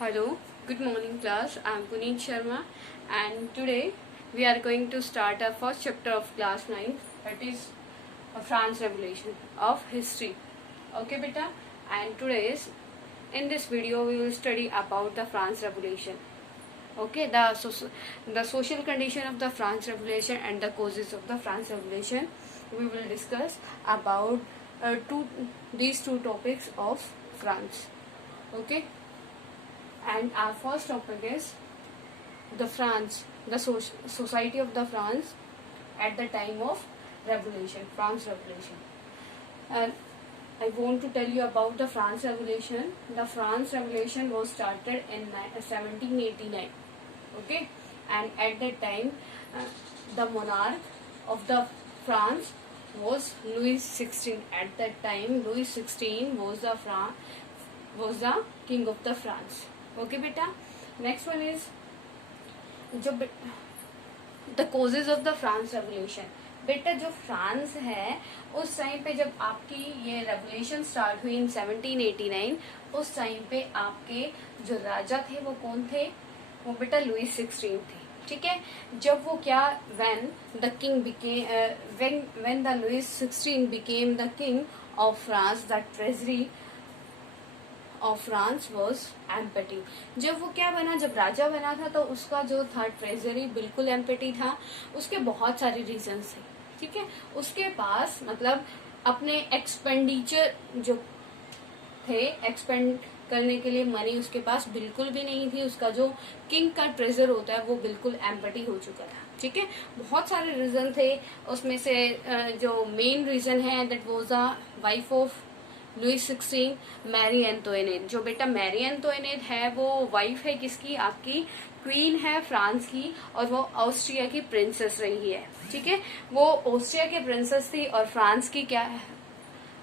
Hello, good morning class. I am Puneet Sharma and today we are going to start our first chapter of class 9, that is France Revolution of history. Okay beta, and today's in this video we will study about the France Revolution. Okay, the social condition of the France Revolution and the causes of the France Revolution. We will discuss about these two topics of France. Okay, and our first topic is the society of the France at the time of revolution, France Revolution. And I want to tell you about the France Revolution. The France Revolution was started in 1789. Okay, and at that time, the monarch of the France was Louis XVI. At that time, Louis XVI was the king of the France. Okay बेटा, next one is जो the causes of the France revolution. बेटा जो France है उस time पे जब आपकी ये रेवोल्यूशन स्टार्ट हुई इन 1789, उस टाइम पे आपके जो राजा थे वो कौन थे? वो बेटा लुई 16 थे. ठीक है, जब वो क्या when the king became when the Louis 16 became the king of France, the treasury of France was empty. जब वो क्या बना, जब राजा बना था तो उसका जो था ट्रेजरी बिल्कुल एम्पटी था. उसके बहुत सारे रीजंस थे. ठीक है, उसके पास मतलब अपने एक्सपेंडिचर जो थे, एक्सपेंड करने के लिए मनी उसके पास बिल्कुल भी नहीं थी. उसका जो किंग का ट्रेजर होता है वो बिल्कुल एम्पटी हो चुका था. ठीक है, बहुत सारे रीजन थे. उसमें से जो मेन रीजन है that was the wife of Louis 16, Marie Antoinette. जो बेटा मैरी एंटोइनेट है वो वाइफ है किसकी? आपकी क्वीन है फ्रांस की, और वो ऑस्ट्रिया की प्रिंसेस रही है. ठीक है, वो ऑस्ट्रिया की प्रिंसेस थी और फ्रांस की क्या है?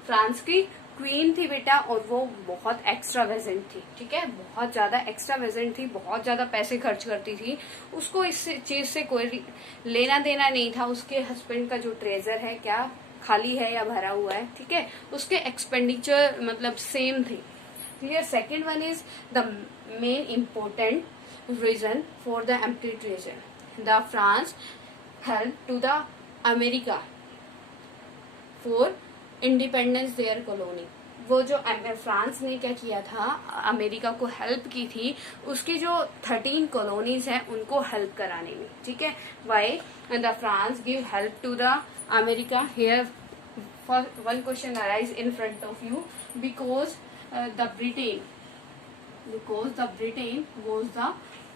फ्रांस की क्वीन थी बेटा, और वो बहुत एक्स्ट्रा वेजेंट थी. ठीक है, बहुत ज्यादा एक्स्ट्रा वेजेंट थी, बहुत ज्यादा पैसे खर्च करती थी. उसको इस चीज से कोई लेना देना नहीं था. उसके हस्बैंड का जो ट्रेजर है क्या खाली है या भरा हुआ है. ठीक है, उसके एक्सपेंडिचर मतलब सेम थे. Clear. Second one is the main important reason for the empty treasure. The France help to the America for independence their colony. वो जो फ्रांस ने क्या किया था, अमेरिका को हेल्प की थी उसकी जो 13 कॉलोनीज हैं उनको हेल्प कराने में. ठीक है, why the France give help to the America. Here one question arise in front of you, because the Britain was the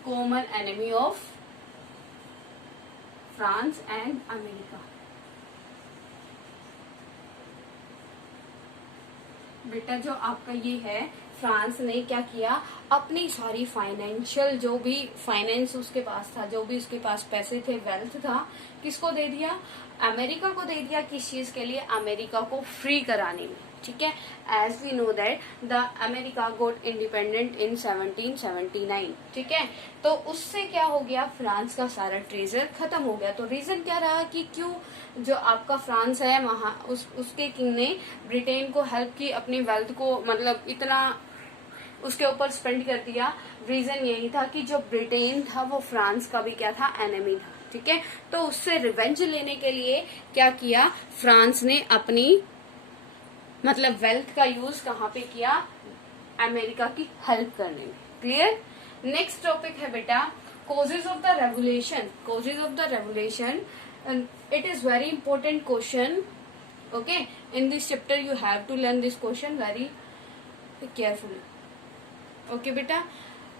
common enemy of France and America. बेटा जो आपका ये है, फ्रांस ने क्या किया, अपनी सारी फाइनेंशियल जो भी फाइनेंस उसके पास था, जो भी उसके पास पैसे थे, वेल्थ था, किसको दे दिया? अमेरिका को दे दिया. किस चीज के लिए? अमेरिका को फ्री कराने में. ठीक है, as we know that the America got independent in 1779. ठीक है, तो उससे क्या हो गया, फ्रांस का सारा ट्रेजर खत्म हो गया. तो रीजन क्या रहा कि क्यों जो आपका फ्रांस है वहां उसके किंग ने ब्रिटेन को हेल्प की, अपनी वेल्थ को मतलब इतना उसके ऊपर स्पेंड कर दिया. रीजन यही था कि जो ब्रिटेन था वो फ्रांस का भी क्या था, एनिमी था. ठीक है, तो उससे रिवेंज लेने के लिए क्या किया, फ्रांस ने अपनी मतलब वेल्थ का यूज कहाँ पे किया? अमेरिका की हेल्प करने में. क्लियर. नेक्स्ट टॉपिक है बेटा causes of the revolution. Causes of the revolution, it is very important question. Okay, in this chapter you have to learn this question very carefully. Okay बेटा,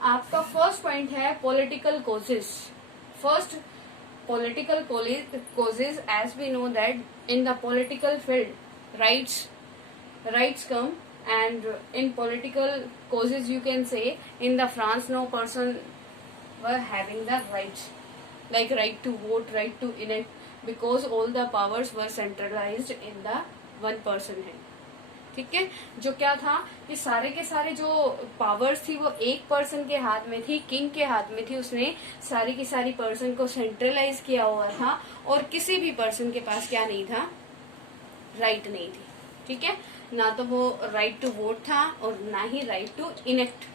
आपका first point है political causes. First, political causes, as we know that in the political field rights come, and in political causes you can say in the France no person were having the rights, like right to vote, right to elect, because all the powers were centralized in the one person hand. ठीक है, जो क्या था कि सारे के सारे जो पावर्स थी वो एक पर्सन के हाथ में थी, किंग के हाथ में थी. उसने सारी की सारी पर्सन को सेंट्रलाइज किया हुआ था, और किसी भी पर्सन के पास क्या नहीं था, राइट नहीं थी. ठीक है, ना तो वो राइट टू वोट था और ना ही राइट टू इनेक्ट.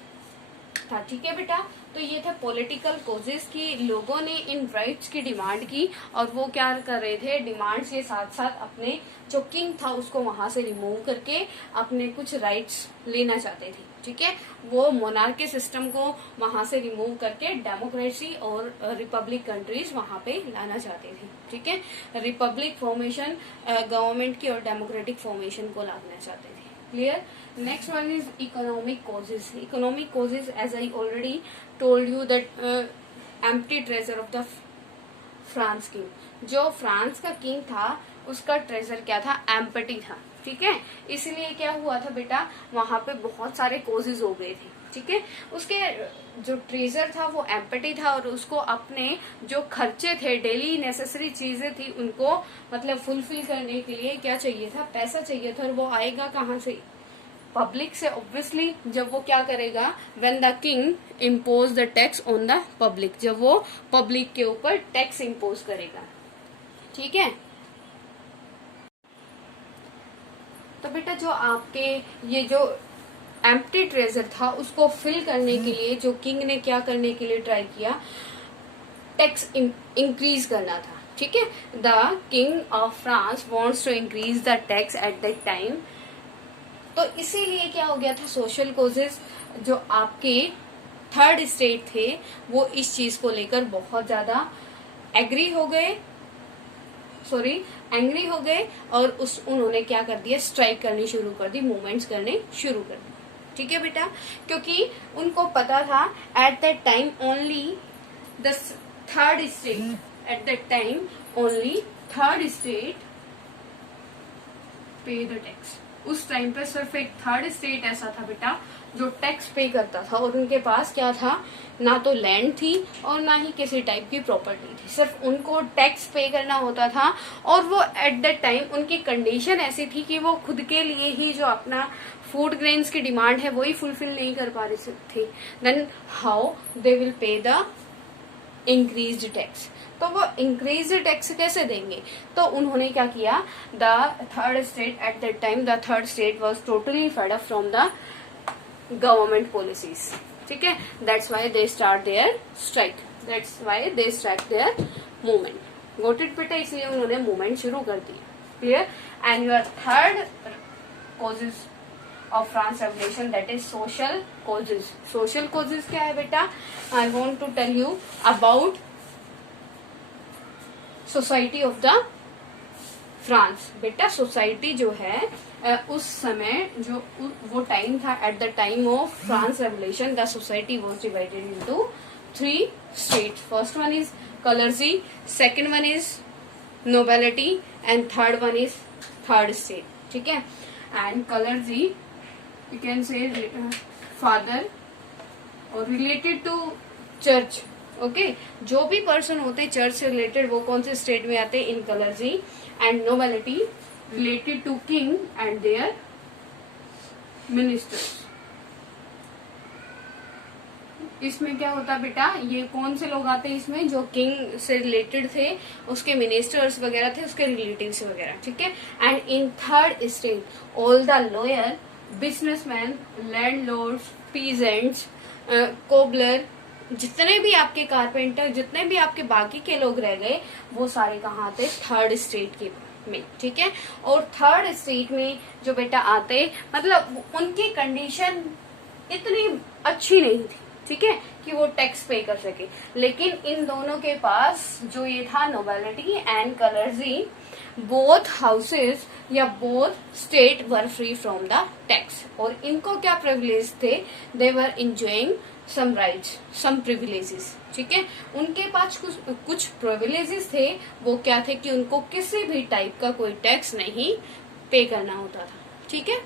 था। ठीक है बेटा, तो ये थे पॉलिटिकल कॉजेज की लोगों ने इन राइट्स की डिमांड की और वो क्या कर रहे थे, डिमांड्स के साथ साथ अपने जो किंग था उसको वहां से रिमूव करके अपने कुछ राइट्स लेना चाहते थे। ठीक है, वो मोनार्की सिस्टम को वहां से रिमूव करके डेमोक्रेसी और रिपब्लिक कंट्रीज वहां पे लाना चाहते थे। ठीक है, रिपब्लिक फॉर्मेशन गवर्नमेंट की और डेमोक्रेटिक फॉर्मेशन को लाना चाहते थे। Clear. Next one is economic causes. Economic causes, as I already told you that empty treasure of the France king, जो फ्रांस का किंग था उसका ट्रेजर क्या था, एम्प्टी था। ठीक है, इसलिए क्या हुआ था बेटा, वहां पे बहुत सारे कॉजेज हो गए थे। ठीक है, उसके जो ट्रेजर था वो एम्प्टी था और उसको अपने जो खर्चे थे, डेली नेसेसरी चीजें थी, उनको मतलब फुलफिल करने के लिए क्या चाहिए था, पैसा चाहिए था। और वो आएगा कहाँ से, पब्लिक से ऑब्वियसली। जब वो क्या करेगा, when the king impose the tax on the public, जब वो पब्लिक के ऊपर टैक्स इम्पोज करेगा। ठीक है, तो बेटा जो आपके ये जो एम्प्टी ट्रेजर था उसको फिल करने के लिए जो किंग ने क्या करने के लिए ट्राई किया, टैक्स इंक्रीज करना था। ठीक है, the king of France wants to increase the tax at that time. तो इसीलिए क्या हो गया था, सोशल कॉजेज जो आपके थर्ड स्टेट थे वो इस चीज को लेकर बहुत ज्यादा एग्री हो गए, एंग्री हो गए और उन्होंने क्या कर दिया, स्ट्राइक करनी शुरू कर दी, मूवमेंट्स करने शुरू कर दी। ठीक है बेटा, क्योंकि उनको पता था eight that time only the third state, at that time only third state पे द टैक्स। उस टाइम पे सिर्फ एक थर्ड स्टेट ऐसा था बेटा जो टैक्स पे करता था और उनके पास क्या था, ना तो लैंड थी और ना ही किसी टाइप की प्रॉपर्टी थी, सिर्फ उनको टैक्स पे करना होता था। और वो एट दैट टाइम उनकी कंडीशन ऐसी थी कि वो खुद के लिए ही जो अपना फूड ग्रेन्स की डिमांड है वही फुलफिल नहीं कर पा रहे थे। Then how they will pay the increased tax, तो वो इंक्रीज टैक्स कैसे देंगे, तो उन्होंने क्या किया, the third state at that time, the third state was totally fed up from the government policies. ठीक है, that's why they start their strike, that's why they start their movement. Got it बेटा, इसलिए उन्होंने movement शुरू कर दी। Clear. And your third causes of France revolution, that is social causes. Social causes क्या है बेटा, I want to tell you about society of the France। बेटा सोसाइटी जो है उस समय जो वो टाइम था, at the time of France revolution, the society was divided into 3 states। First one is clergy, second one is nobility and third one is third state. ठीक है, and clergy you can say father और related to church। Okay, जो भी person होते हैं church से related वो कौन से स्टेट में आते हैं, इन clergy. And nobility related to king and their ministers. इसमें क्या होता बेटा, ये कौन से लोग आते हैं इसमें, जो किंग से रिलेटेड थे, उसके मिनिस्टर्स वगैरह थे, उसके रिलेटिव्स वगैरह। ठीक है, and in third state all the lawyer, businessman, landlords, peasants, cobbler, जितने भी आपके कारपेंटर, जितने भी आपके बाकी के लोग रह गए, वो सारे कहाँ आते, थर्ड स्टेट के में। ठीक है, और थर्ड स्टेट में जो बेटा आते, मतलब उनकी कंडीशन इतनी अच्छी नहीं थी, ठीक है, कि वो टैक्स पे कर सके। लेकिन इन दोनों के पास जो ये था, नोबेलिटी एंड कलर्जी, बोथ हाउसेस या both state were free from the tax. और इनको क्या प्रिविलेज थे, दे were enjoying some rights, some privileges. ठीक है, उनके पास कुछ प्रिविलेजेस थे, वो क्या थे कि उनको किसी भी टाइप का कोई टैक्स नहीं पे करना होता था। ठीक है,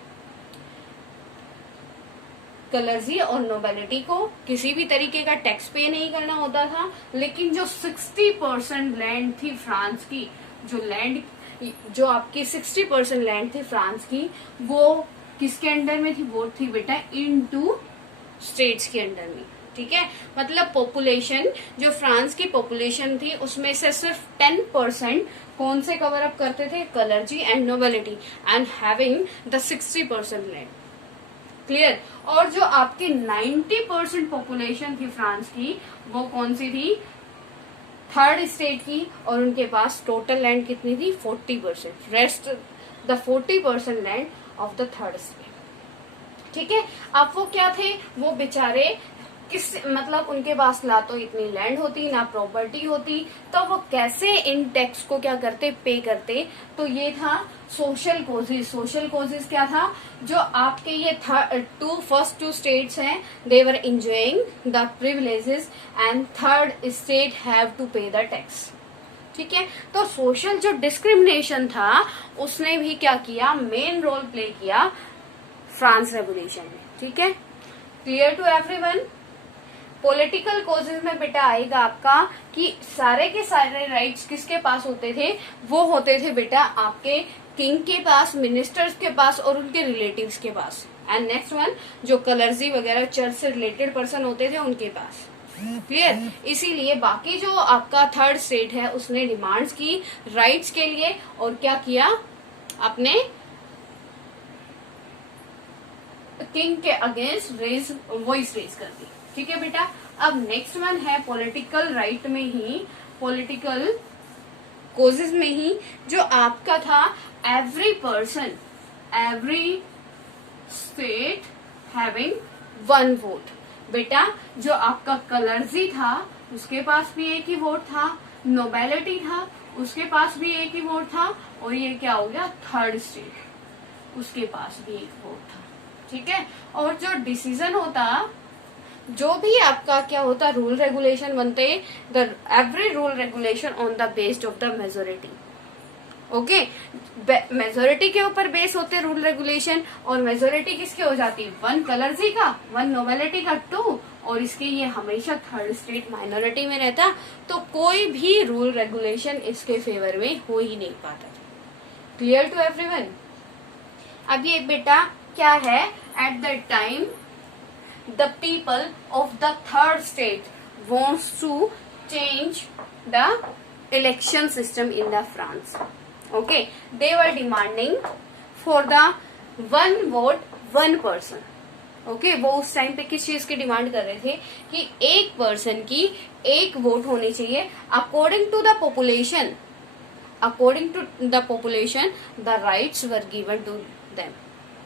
कलर्जी और नोबेलिटी को किसी भी तरीके का टैक्स पे नहीं करना होता था। लेकिन जो 60% लैंड थी फ्रांस की, जो आपकी 60% लैंड थी फ्रांस की, वो किसके अंडर में थी, वो थी बेटा इन 2 स्टेट्स के अंडर में। ठीक है, मतलब पॉपुलेशन, जो फ्रांस की पॉपुलेशन थी उसमें से सिर्फ 10% कौन से कवर अप करते थे, clergy and nobility, and having the 60% land. Clear. और जो आपकी 90% पॉपुलेशन थी फ्रांस की, वो कौन सी थी, थर्ड स्टेट की, और उनके पास टोटल लैंड कितनी थी, 40%, rest the 40% land of the third state. ठीक है, अब वो क्या थे, वो बेचारे किस मतलब उनके पास ना तो इतनी लैंड होती ना प्रॉपर्टी होती, तो वो कैसे इन टैक्स को क्या करते, पे करते। तो ये था सोशल कोजेस। सोशल कोजेस क्या था, जो आपके ये फर्स्ट टू स्टेट्स हैं, they were enjoying the privileges and third state have to pay the tax. ठीक है, तो सोशल जो डिस्क्रिमिनेशन था उसने भी क्या किया, मेन रोल प्ले किया फ्रांस रेवोल्यूशन में। ठीक है, clear to everyone. Political causes में बेटा आएगा आपका कि सारे के सारे राइट्स किसके पास होते थे, वो होते थे बेटा आपके किंग के पास, मिनिस्टर्स के पास और उनके रिलेटिव्स के पास। एंड नेक्स्ट वन, जो कलर्जी वगैरह चर्च से रिलेटेड पर्सन होते थे उनके पास। क्लियर, इसीलिए बाकी जो आपका थर्ड स्टेट है उसने डिमांड्स की राइट्स के लिए, और क्या किया, अपने किंग के अगेंस्ट वॉइस रेज कर दी। ठीक है बेटा, अब नेक्स्ट वन है पॉलिटिकल राइट में ही, पॉलिटिकल कोजेस में ही, जो आपका था every person, every state having one vote. बेटा जो आपका कलर्जी था उसके पास भी एक ही वोट था, नोबेलिटी था उसके पास भी एक ही वोट था, और ये क्या हो गया, थर्ड स्टेट उसके पास भी एक वोट था। ठीक है, और जो डिसीजन होता, जो भी आपका क्या होता, रूल रेगुलेशन बनते, the every rule regulation on the based of the majority. Okay, majority के ऊपर बेस होते रूल रेगुलेशन, और मेजोरिटी किसके हो जाती, वन कलर्जी का, वन नोबेलिटी का, टू, और इसके ये हमेशा थर्ड स्टेट माइनॉरिटी में रहता, तो कोई भी रूल रेगुलेशन इसके फेवर में हो ही नहीं पाता। Clear to everyone. अब ये बेटा क्या है, at the time the people of the third state wants to change the election system in the France. Okay, they were demanding for the one vote one person. Okay, वो उस time पे किस चीज की डिमांड कर रहे थे कि एक पर्सन की एक वोट होनी चाहिए, according to the population, according to the population the rights were given to them,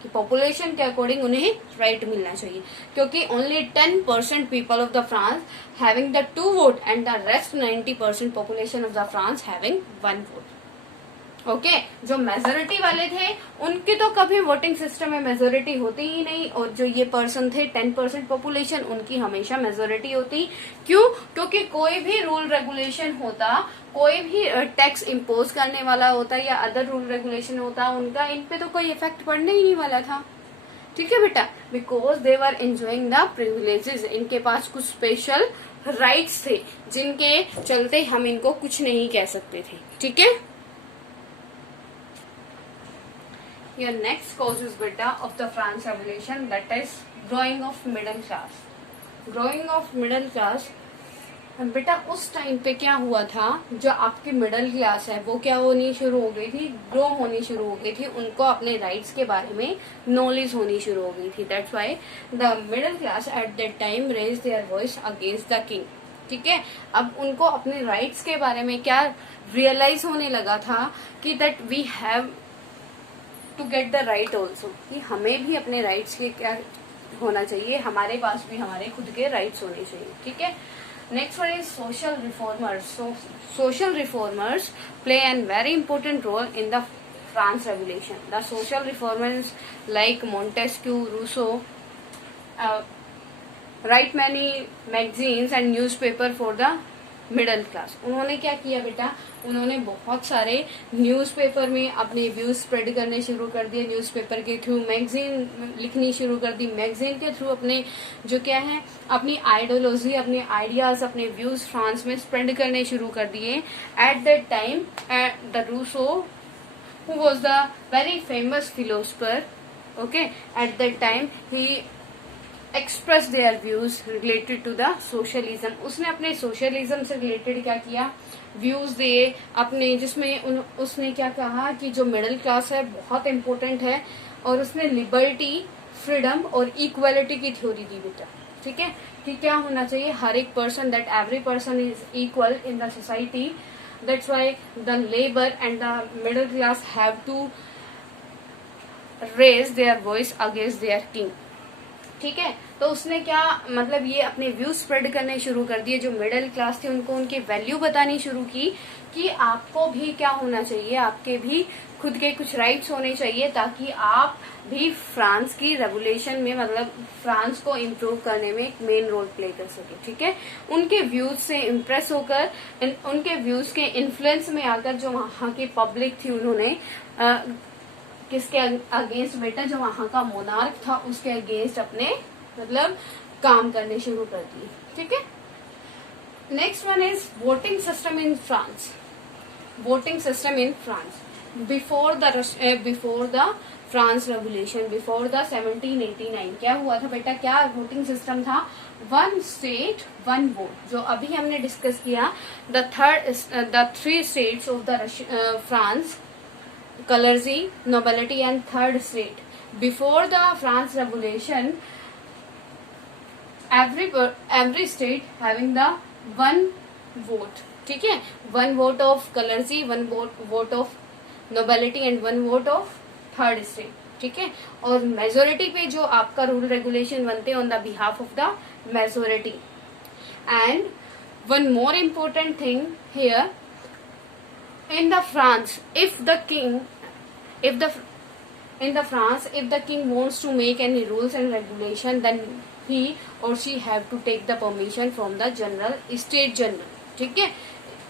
कि पॉपुलेशन के अकॉर्डिंग उन्हें राइट मिलना चाहिए, क्योंकि only 10% people of the France having the 2 vote and the rest 90% population of the France having 1 vote. Okay, जो majority वाले थे उनकी तो कभी वोटिंग सिस्टम में मेजोरिटी होती ही नहीं, और जो ये पर्सन थे 10% पॉपुलेशन, उनकी हमेशा मेजोरिटी होती। क्यों, क्योंकि कोई भी रूल रेगुलेशन होता, कोई भी टैक्स इम्पोज करने वाला होता या अदर रूल रेगुलेशन होता, उनका इन पे तो कोई इफेक्ट पड़ने ही नहीं वाला था। ठीक है बेटा, because they were enjoying the privileges, इनके पास कुछ स्पेशल राइट्स थे जिनके चलते हम इनको कुछ नहीं कह सकते थे। ठीक है, your next cause is beta of the France revolution, that is growing of middle class. growing of middle class, बेटा उस टाइम पे क्या हुआ था, जो आपकी मिडिल क्लास है वो क्या होनी शुरू हो गई थी, ग्रो होनी शुरू हो गई थी, उनको अपने राइट्स के बारे में नॉलेज होनी शुरू हो गई थी। That's why the middle class at that time raise their voice against the king. ठीक है, अब उनको अपने राइट्स के बारे में क्या रियलाइज होने लगा था कि that we have to get the right also, कि हमें भी अपने राइट्स के क्या होना चाहिए, हमारे पास भी हमारे खुद के राइट्स होने चाहिए। ठीक है, next one is social reformers. So social reformers play a very important role in the France revolution. The social reformers like Montesquieu, Rousseau write many magazines and newspaper for the middle class. उन्होंने क्या किया बेटा, उन्होंने बहुत सारे newspaper में अपने views spread करने शुरू कर दिए, न्यूज़पेपर के थ्रू मैगजीन लिखनी शुरू कर दी, मैगजीन के थ्रू अपने जो क्या है अपनी आइडियोलॉजी, अपने आइडियाज, अपने व्यूज फ्रांस में स्प्रेड करने शुरू कर दिए। At that time the Rousseau who was the very famous philosopher, okay, at that time ही express their views related to the socialism. उसने अपने सोशलिज्म से रिलेटेड क्या किया, व्यूज दिए अपने, जिसमें उसने क्या कहा कि जो मिडिल क्लास है बहुत इम्पोर्टेंट है, और उसने लिबर्टी, फ्रीडम और इक्वालिटी की थ्योरी दी बेटा, ठीक है, कि क्या होना चाहिए, हर एक person, that every person is equal in the society, that's why the labour and the middle class have to raise their voice against their king, ठीक है। तो उसने क्या मतलब ये अपने व्यू स्प्रेड करने शुरू कर दिए, जो मिडिल क्लास थे उनको उनकी वैल्यू बतानी शुरू की कि आपको भी क्या होना चाहिए, आपके भी खुद के कुछ राइट्स होने चाहिए, ताकि आप भी फ्रांस की रेवोल्यूशन में मतलब फ्रांस को इम्प्रूव करने में एक मेन रोल प्ले कर सके, ठीक है। उनके व्यूज से इम्प्रेस होकर, उनके व्यूज के इन्फ्लुएंस में आकर जो वहाँ की पब्लिक थी, उन्होंने किसके अगेंस्ट बेटा, जो वहाँ का मोनार्क था उसके अगेंस्ट अपने मतलब काम करने शुरू कर दिए, ठीक है। Next one is voting system in France. Voting system in France before the France revolution, before the 1789 क्या हुआ था बेटा, क्या वोटिंग सिस्टम था, वन स्टेट वन वोट, जो अभी हमने डिस्कस किया, the three states of the France, clergy, nobility and third state. Before the France Revolution, every state having the one vote, ठीक है, one vote of clergy, one vote of nobility and one vote of third state, ठीक है। और majority पे जो आपका rule regulation बनते हैं on the behalf of the majority. And one more important thing here, in the France, if the king wants to make any rules and regulation, then he or she have to take the permission from the general, state general, ठीक है।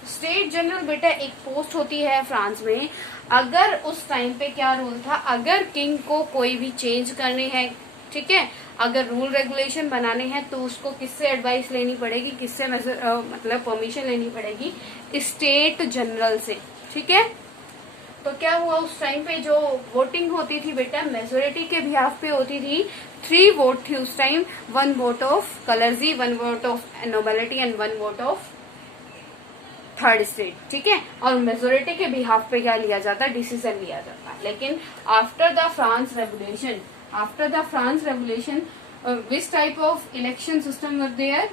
State general बेटा एक post होती है France में। अगर उस time पे क्या रूल था, अगर किंग को कोई भी चेंज करने हैं, ठीक है, अगर रूल रेगुलेशन बनाने हैं, तो उसको किससे एडवाइस लेनी पड़ेगी, किससे मतलब परमिशन लेनी पड़ेगी, स्टेट जनरल से, ठीक है। तो क्या हुआ उस टाइम पे जो वोटिंग होती थी बेटा, मेजोरिटी के बिहाफ पे होती थी, 3 वोट थी उस time, 1 vote of clergy, 1 vote of nobility and 1 vote of third state, ठीक है। और मेजोरिटी के बिहाफ पे क्या लिया जाता, डिसीजन लिया जाता। लेकिन after the France revolution which type of election system were there,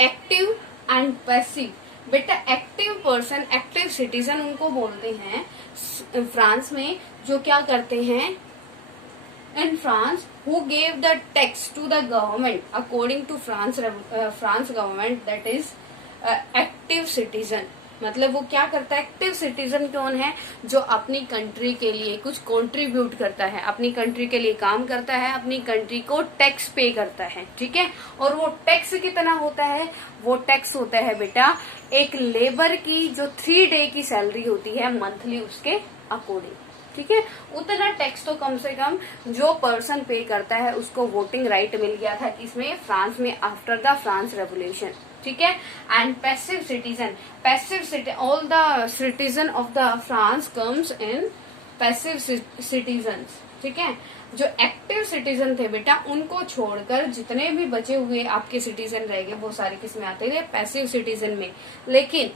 active and passive. बेटा एक्टिव पर्सन, एक्टिव सिटीजन उनको बोलते हैं फ्रांस में, जो क्या करते हैं in France, who gave the tax to the government according to France government, that is active citizen. मतलब वो क्या करता है, एक्टिव सिटीजन कौन है, जो अपनी कंट्री के लिए कुछ कंट्रीब्यूट करता है, अपनी कंट्री के लिए काम करता है, अपनी कंट्री को टैक्स पे करता है, ठीक है। और वो टैक्स कितना होता है, वो टैक्स होता है बेटा एक लेबर की जो 3 डे की सैलरी होती है मंथली, उसके अकॉर्डिंग, ठीक है। उतना टैक्स तो कम से कम जो पर्सन पे करता है उसको वोटिंग राइट मिल गया था किसमें, फ्रांस में, आफ्टर द फ्रांस रेवोल्यूशन, ठीक है। And passive citizen, all the citizen of the France comes in passive citizens, ठीक है। जो एक्टिव सिटीजन थे बेटा, उनको छोड़कर जितने भी बचे हुए आपके सिटीजन रह गए, वो सारे किस में आते थे, पैसिव सिटीजन में। लेकिन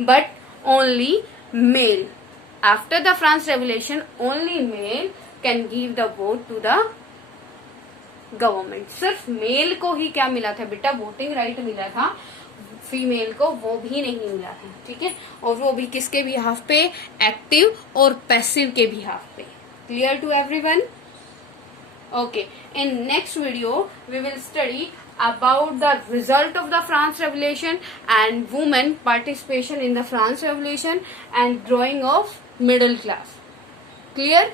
but only male, after the France revolution only male can give the vote to the government. सिर्फ मेल को ही क्या मिला था बेटा, वोटिंग राइट मिला था, फीमेल को वो भी नहीं मिला था, ठीक है। और वो भी किसके बिहाफ पे, एक्टिव और पैसिव के बिहाफ पे। Clear to everyone? Okay, in next video we will study about the result of the France Revolution and women participation in the France Revolution and growing of middle class. Clear?